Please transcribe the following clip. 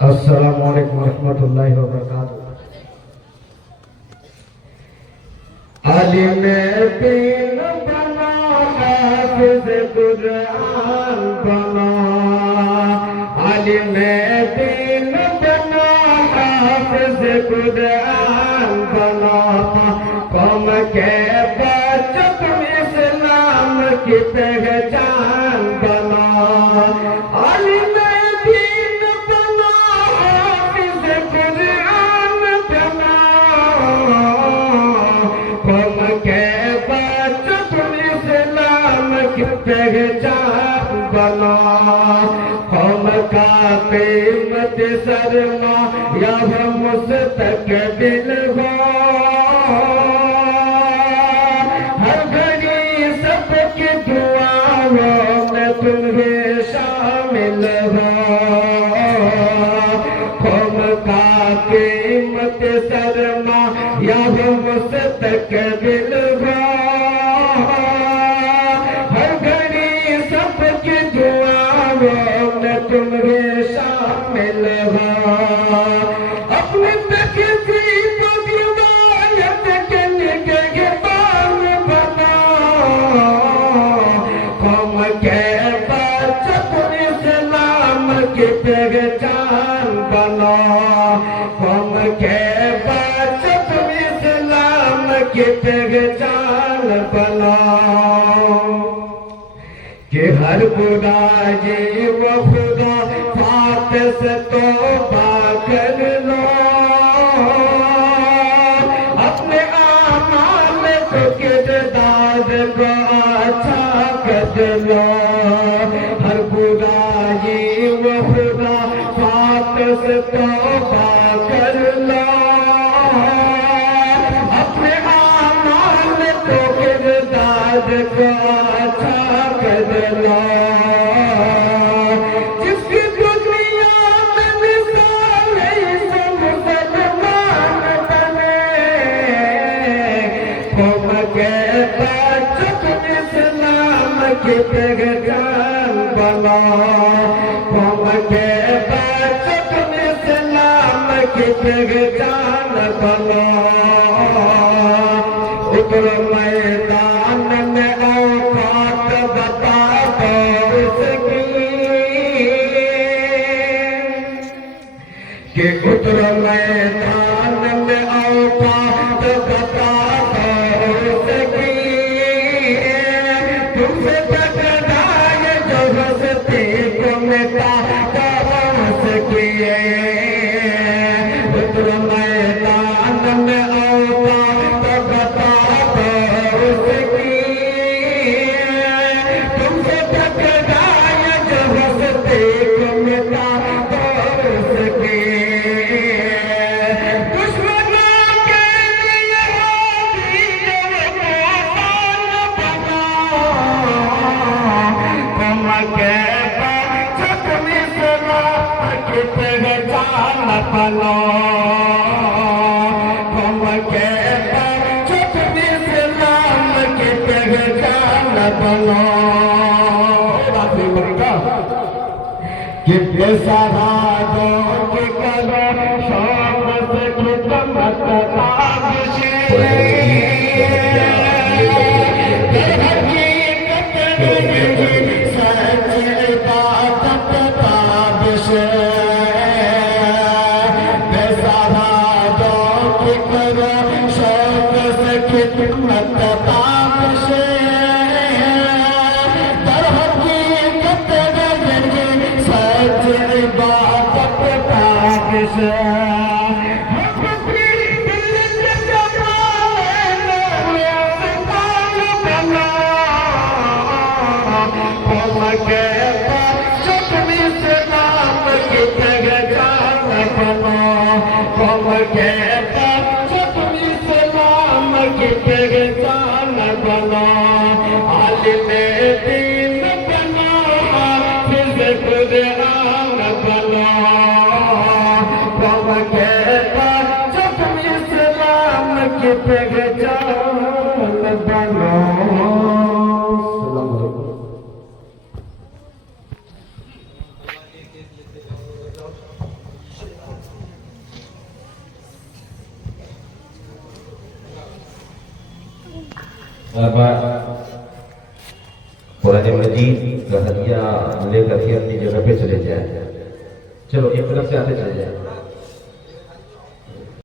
अस्सलामु अलैकुम रहमतुल्लाहि व बरकातुहू। आलिम दीन बना, हाफिज कुरान बना। आलिम दीन बना, हाफिज कुरान बना। कौम के बच्चों तुम इस्लाम की पहचान बना। आलिम दीन बना, हाफिज कुरान बना। कौम के बच्चों तुम इस्लाम की पहचान बना। कौम का कीमत सरमा या मुस्तकबिल हो। हर घड़ी सबकी दुआओं में तुम्हें शामिल हो। कौम का कीमत सरमा या मुस्तकबिल हो। हर घड़ी सबकी दुआओं में तुम्हें शामिल हो। अपने तकदीर को रिवायत के निगहबान बना। कौम के बच्चों तुम इस्लाम की पहचान बना। कौम के बच्चों तुम इस्लाम की पहचान बना। कि हर बुराई वो खुदा फात से तौबा कर लो। अपने आमाल को किरदार को अच्छा कर लो। हर बुराई वो खुदा फात से तौबा कर लो। अपने आमाल को किरदार को अच्छा कर लो। जिसकी दुनिया में मिसाल ऐसे मुसलमान बने। कौम के बच्चों तुम इस्लाम की पहचान बना। कौम के बच्चों तुम इस्लाम की पहचान बना। उतर मैदान में औकात बता दो उसकी। कि उतर मैदान में औकात बता दो उसकी। तुमसे टकराए जो हंसते को मिटा दो उसकी। उतर मैदान में औकात बता दो उसकी। तुमसे टकराए जो हंसते को मिटा दो उसकी। दुश्मनों के लिए होगी जो आसान बना। कौम के बच्चों तुम इस्लाम की पहचान बना। कौम के बच्चों तुम इस्लाम की पहचान बना। कि बेसहारों की कदर शौक से खिदमत ताबिशे। सच इबादत ताबिशे। बेसहारों की कदर शौक से खिदमत ताबिशे। सच इबादत ताबिशे। कौम के बच्चों तुम इस्लाम की पहचान बना। कौम के बच्चों तुम इस्लाम की पहचान बना। आलिम दीन बना, हाफिज कुरान बना। कौम के बच्चों तुम इस्लाम की पहचान बना। अब कुरान मजीद का हदिया लेकर के अपनी जगह पे चले जाए। चलो एक तरफ से आते चले जाए।